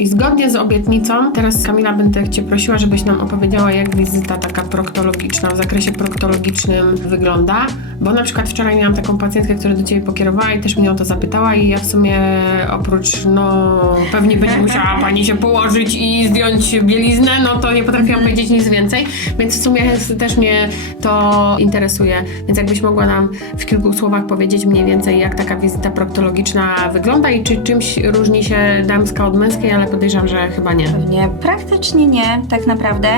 I zgodnie z obietnicą, teraz Kamila będę Cię prosiła, żebyś nam opowiedziała, jak wizyta taka proktologiczna w zakresie proktologicznym wygląda. Bo na przykład wczoraj miałam taką pacjentkę, która do Ciebie pokierowała i też mnie o to zapytała i ja w sumie oprócz, no pewnie będzie musiała Pani się położyć i zdjąć bieliznę, no to nie potrafiłam powiedzieć nic więcej, więc w sumie też mnie to interesuje. Więc jakbyś mogła nam w kilku słowach powiedzieć mniej więcej, jak taka wizyta proktologiczna wygląda i czy czymś różni się damska od męskiej, ale podejrzewam, że chyba nie. Nie, praktycznie nie, tak naprawdę.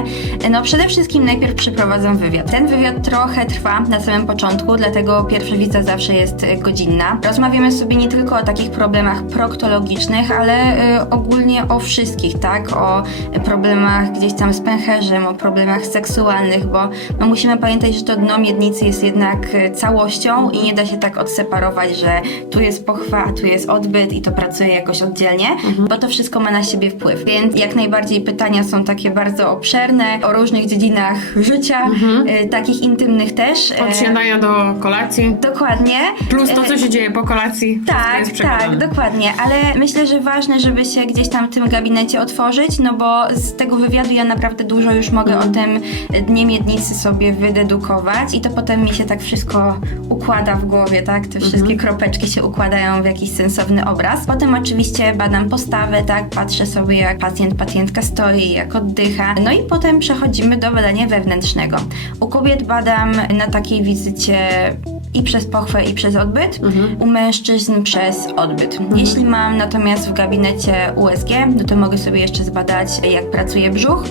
No przede wszystkim najpierw przeprowadzam wywiad. Ten wywiad trochę trwa na samym początku, dlatego pierwsza wizyta zawsze jest e, godzinna. Rozmawiamy sobie nie tylko o takich problemach proktologicznych, ale y, ogólnie o wszystkich, tak? O problemach gdzieś tam z pęcherzem, o problemach seksualnych, bo no, musimy pamiętać, że to dno miednicy jest jednak e, całością i nie da się tak odseparować, że tu jest pochwa, tu jest odbyt i to pracuje jakoś oddzielnie, bo to wszystko ma na siebie wpływ. Więc jak najbardziej pytania są takie bardzo obszerne, o różnych dziedzinach życia, e, takich intymnych też. Od E, śniadania do kolacji, Dokładnie. plus to, E, co się dzieje po kolacji. tak, tak, dokładnie, ale myślę, że ważne, żeby się gdzieś tam w tym gabinecie otworzyć, no bo z tego wywiadu ja naprawdę dużo już mogę o tym dnie miednicy sobie wydedukować i to potem mi się tak wszystko układa w głowie, tak? Te wszystkie kropeczki się układają w jakiś sensowny obraz. Potem oczywiście badam postawę, tak? Patrzę sobie jak pacjent, pacjentka stoi, jak oddycha. No i potem przechodzimy do badania wewnętrznego. U kobiet badam na takiej wizycie Yeah. I przez pochwę, i przez odbyt. U mężczyzn przez odbyt. Jeśli mam natomiast w gabinecie USG, no to mogę sobie jeszcze zbadać, jak pracuje brzuch.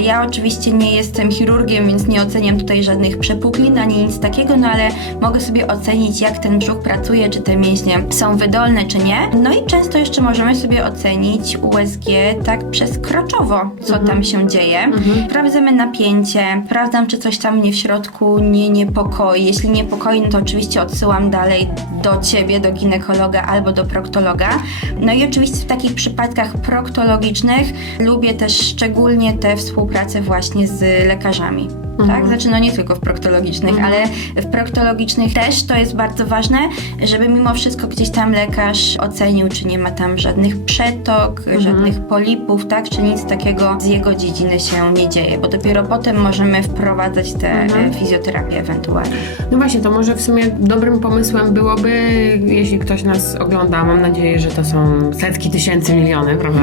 Ja oczywiście nie jestem chirurgiem, więc nie oceniam tutaj żadnych przepuklin ani nic takiego, no ale mogę sobie ocenić, jak ten brzuch pracuje, czy te mięśnie są wydolne, czy nie. No i często jeszcze możemy sobie ocenić USG tak przez kroczowo, co tam się dzieje. Sprawdzamy napięcie, sprawdzam, czy coś tam mnie w środku nie niepokoi. Jeśli niepokoi, no to oczywiście odsyłam dalej do ciebie, do ginekologa albo do proktologa. No i oczywiście w takich przypadkach proktologicznych lubię też szczególnie tę współpracę właśnie z lekarzami. Tak? Znaczy, no nie tylko w proktologicznych, ale w proktologicznych też to jest bardzo ważne, żeby mimo wszystko gdzieś tam lekarz ocenił, czy nie ma tam żadnych przetok, żadnych polipów, tak? Czy nic takiego z jego dziedziny się nie dzieje, bo dopiero potem możemy wprowadzać tę e, fizjoterapię ewentualnie. No właśnie, to może w sumie dobrym pomysłem byłoby, jeśli ktoś nas ogląda, mam nadzieję, że to są setki tysięcy, miliony, prawda?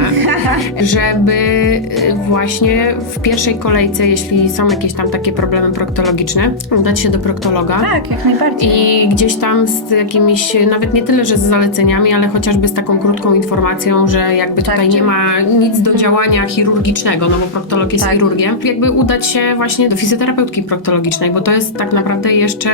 Żeby y, właśnie w pierwszej kolejce, jeśli są jakieś tam takie problemy proktologiczne, udać się do proktologa. Tak, jak najbardziej. I gdzieś tam z jakimiś, nawet nie tyle, że z zaleceniami, ale chociażby z taką krótką informacją, że jakby Tak, tutaj czy- nie ma nic do działania chirurgicznego, no bo proktolog jest Tak. chirurgiem, jakby udać się właśnie do fizjoterapeutki proktologicznej, bo to jest tak naprawdę jeszcze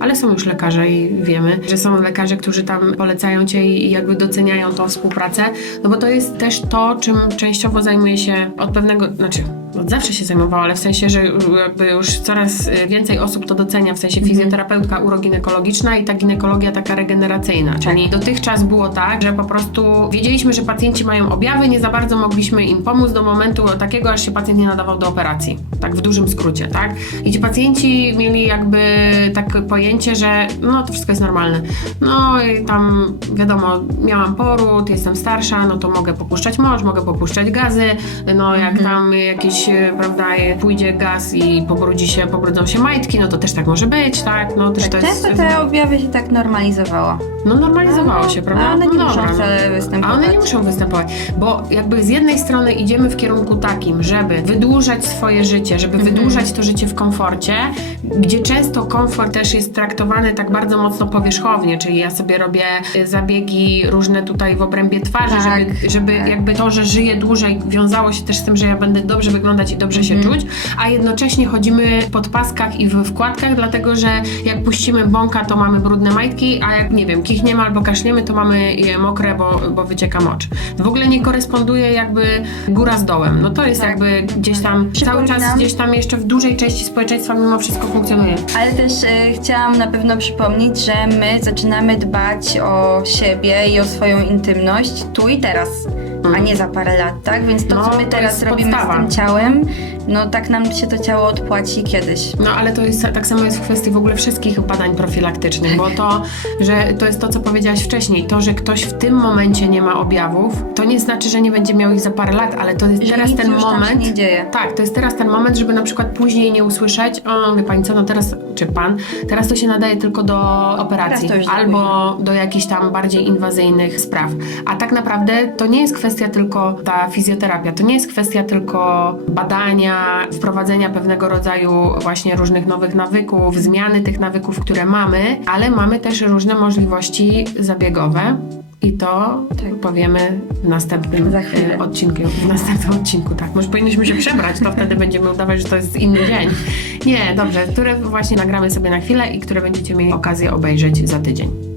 ale są już lekarze i wiemy, że są lekarze, którzy tam polecają cię i i jakby doceniają tą współpracę, no bo to jest też to, czym częściowo zajmuje się od pewnego, znaczy od zawsze się zajmowała, ale w sensie, że jakby już coraz y, więcej osób to docenia, w sensie fizjoterapeutka uroginekologiczna i ta ginekologia taka regeneracyjna, czyli dotychczas było tak, że po prostu wiedzieliśmy, że pacjenci mają objawy, nie za bardzo mogliśmy im pomóc do momentu takiego, aż się pacjent nie nadawał do operacji, tak w dużym skrócie, tak? I ci pacjenci mieli jakby tak pojęcie, że no to wszystko jest normalne. No i tam wiadomo, miałam poród, jestem starsza, no to mogę popuszczać mocz, mogę popuszczać gazy, no jak tam jakiś, prawda, pójdzie gaz i pobrudzi się, pobrudzą się majtki, no to też tak może być, tak? No też Tak, to jest... często te objawy się tak normalizowało. No normalizowało się, prawda? A one nie no muszą dobra, wcale no. występować. A one nie muszą występować, bo jakby z jednej strony idziemy w kierunku takim, żeby wydłużać swoje życie, żeby Mhm. wydłużać to życie w komforcie, gdzie często komfort też jest traktowany tak bardzo mocno powierzchownie, czyli ja sobie robię y, zabiegi różne tutaj w obrębie twarzy, Tak, żeby, żeby tak. jakby to, że żyję dłużej wiązało się też z tym, że ja będę dobrze wyglądać i dobrze się Mhm. czuć, a jednocześnie chodzimy w podpaskach i w wkładkach, dlatego że jak puścimy bąka, to mamy brudne majtki, a jak nie wiem, kichniemy albo kaszniemy, to mamy je mokre, bo, bo wycieka mocz. W ogóle nie koresponduje jakby góra z dołem. No to jest Tak. jakby gdzieś tam cały czas gdzieś tam jeszcze w dużej części społeczeństwa mimo wszystko funkcjonuje. Ale też e, chciałam na pewno przypomnieć, że my zaczynamy dbać o siebie i o swoją intymność tu i teraz. A nie za parę lat, tak? Więc to, No, co my to teraz robimy podstawa. z tym ciałem, no tak nam się to ciało odpłaci kiedyś. No ale to jest tak samo jest w kwestii w ogóle wszystkich badań profilaktycznych, bo to, że to jest to, co powiedziałaś wcześniej, to, że ktoś w tym momencie nie ma objawów, to nie znaczy, że nie będzie miał ich za parę lat, ale to jest Że teraz ten moment. nie dzieje. Tak, to jest teraz ten moment, żeby na przykład później nie usłyszeć, o wie pani co, no teraz, czy pan, teraz to się nadaje tylko do operacji albo do jakichś tam bardziej inwazyjnych spraw. A tak naprawdę to nie jest kwestia tylko ta fizjoterapia, to nie jest kwestia tylko badania, wprowadzenia pewnego rodzaju właśnie różnych nowych nawyków, zmiany tych nawyków, które mamy, ale mamy też różne możliwości zabiegowe. I to Tak. powiemy w następnym e, odcinku. W następnym odcinku, tak. Może powinniśmy się przebrać, to wtedy będziemy udawać, że to jest inny dzień. Nie, dobrze, które właśnie nagramy sobie na chwilę i które będziecie mieli okazję obejrzeć za tydzień.